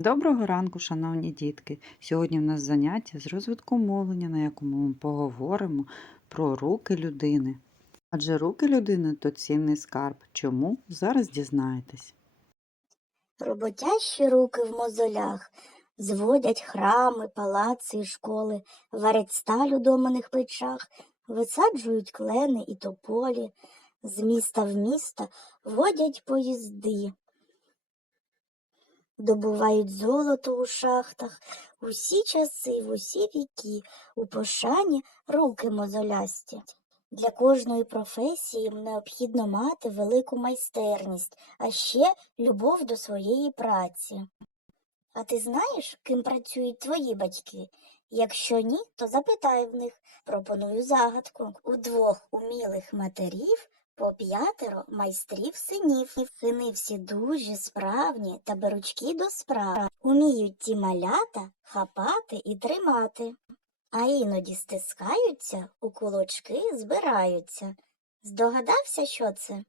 Доброго ранку, шановні дітки! Сьогодні в нас заняття з розвитку мовлення, на якому ми поговоримо про руки людини. Адже руки людини то цінний скарб. Чому зараз дізнаєтесь? Роботящі руки в мозолях зводять храми, палаци і школи, варять сталь у доманих печах, висаджують клени і тополі, з міста в місто водять поїзди добувають золото у шахтах, усі часи, в усі віки, у пошані руки мозолясті. Для кожної професії необхідно мати велику майстерність, а ще любов до своєї праці. А ти знаєш, ким працюють твої батьки? Якщо ні, то запитай в них. Пропоную загадку. У двох умілих матерів по п'ятеро майстрів синів. Сини всі дуже справні та беручки до справ. Уміють ті малята хапати і тримати, а іноді стискаються, у кулочки збираються. Здогадався, що це?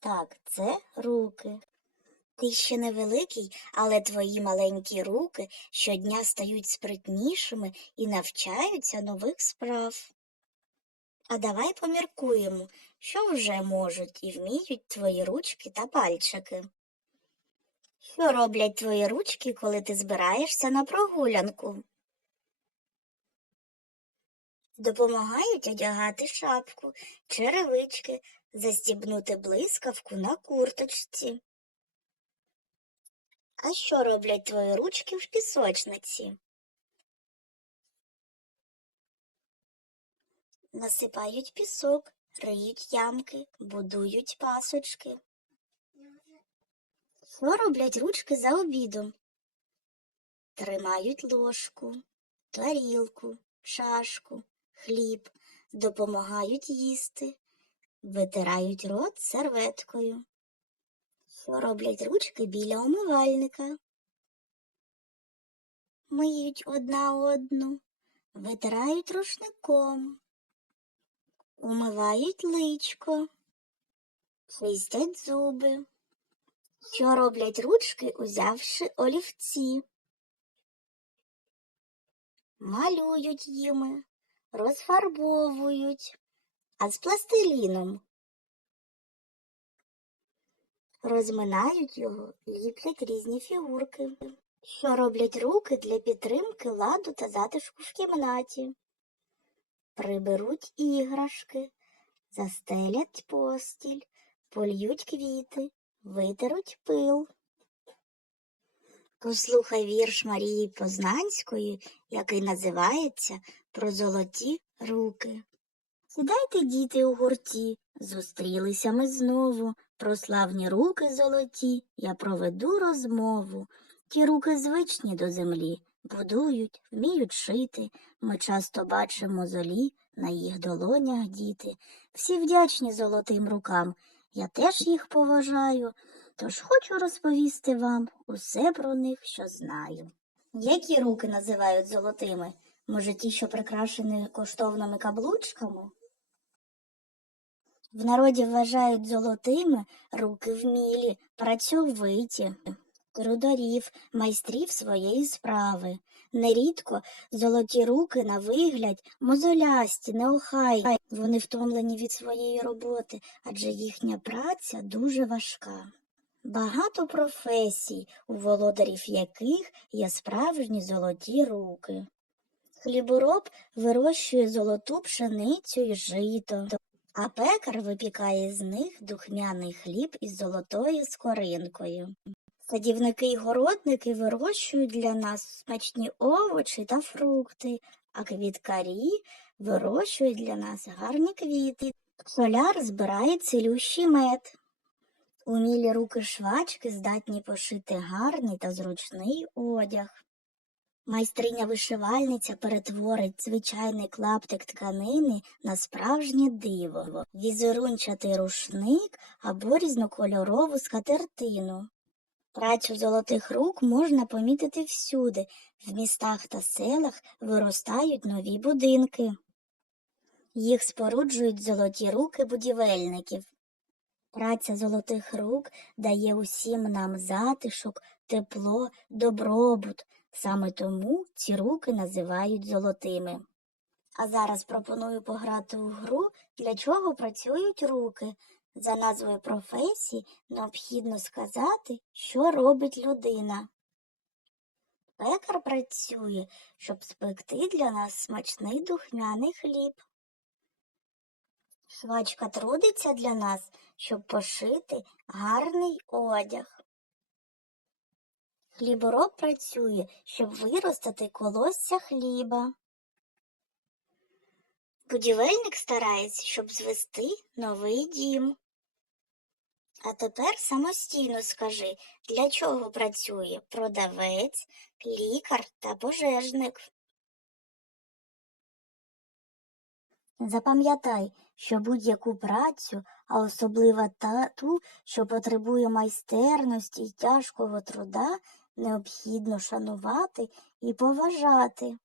Так, це руки. Ти ще невеликий, але твої маленькі руки щодня стають спритнішими і навчаються нових справ. А давай поміркуємо, що вже можуть і вміють твої ручки та пальчики. Що роблять твої ручки, коли ти збираєшся на прогулянку? Допомагають одягати шапку, черевички, застібнути блискавку на курточці. А що роблять твої ручки в пісочниці? насипають пісок, риють ямки, будують пасочки. Що роблять ручки за обідом? Тримають ложку, тарілку, чашку, хліб, допомагають їсти, витирають рот серветкою. Що роблять ручки біля умивальника? Миють одна одну, витирають рушником, Умивають личко, чистять зуби, що роблять ручки, узявши олівці, малюють їми, розфарбовують, а з пластиліном. Розминають його, ліплять різні фігурки, що роблять руки для підтримки ладу та затишку в кімнаті. Приберуть іграшки, застелять постіль, польють квіти, витеруть пил. Послухай вірш Марії Познанської, який називається Про золоті руки. Сідайте, діти, у гурті, зустрілися ми знову. Про славні руки золоті я проведу розмову. Ті руки звичні до землі, будують, вміють шити. Ми часто бачимо золі на їх долонях діти. Всі вдячні золотим рукам. Я теж їх поважаю, тож хочу розповісти вам усе про них, що знаю. Які руки називають золотими? Може, ті, що прикрашені коштовними каблучками? В народі вважають золотими руки вмілі, працьовиті рударів, майстрів своєї справи. Нерідко золоті руки на вигляд, мозолясті, неохай. Вони втомлені від своєї роботи, адже їхня праця дуже важка. Багато професій, у володарів яких є справжні золоті руки. Хлібороб вирощує золоту пшеницю і жито, а пекар випікає з них духмяний хліб із золотою скоринкою. Садівники й городники вирощують для нас смачні овочі та фрукти, а квіткарі вирощують для нас гарні квіти. Соляр збирає цілющий мед. Умілі руки швачки здатні пошити гарний та зручний одяг. Майстриня вишивальниця перетворить звичайний клаптик тканини на справжнє диво, візерунчатий рушник або різнокольорову скатертину. Працю золотих рук можна помітити всюди. В містах та селах виростають нові будинки. Їх споруджують золоті руки будівельників. Праця золотих рук дає усім нам затишок, тепло, добробут. Саме тому ці руки називають золотими. А зараз пропоную пограти у гру, для чого працюють руки. За назвою професії необхідно сказати, що робить людина. Пекар працює, щоб спекти для нас смачний духмяний хліб. Швачка трудиться для нас, щоб пошити гарний одяг. Хлібороб працює, щоб виростити колосся хліба. Будівельник старається, щоб звести новий дім. А тепер самостійно скажи, для чого працює продавець, лікар та пожежник. Запам'ятай, що будь-яку працю, а особливо та ту, що потребує майстерності і тяжкого труда, необхідно шанувати і поважати.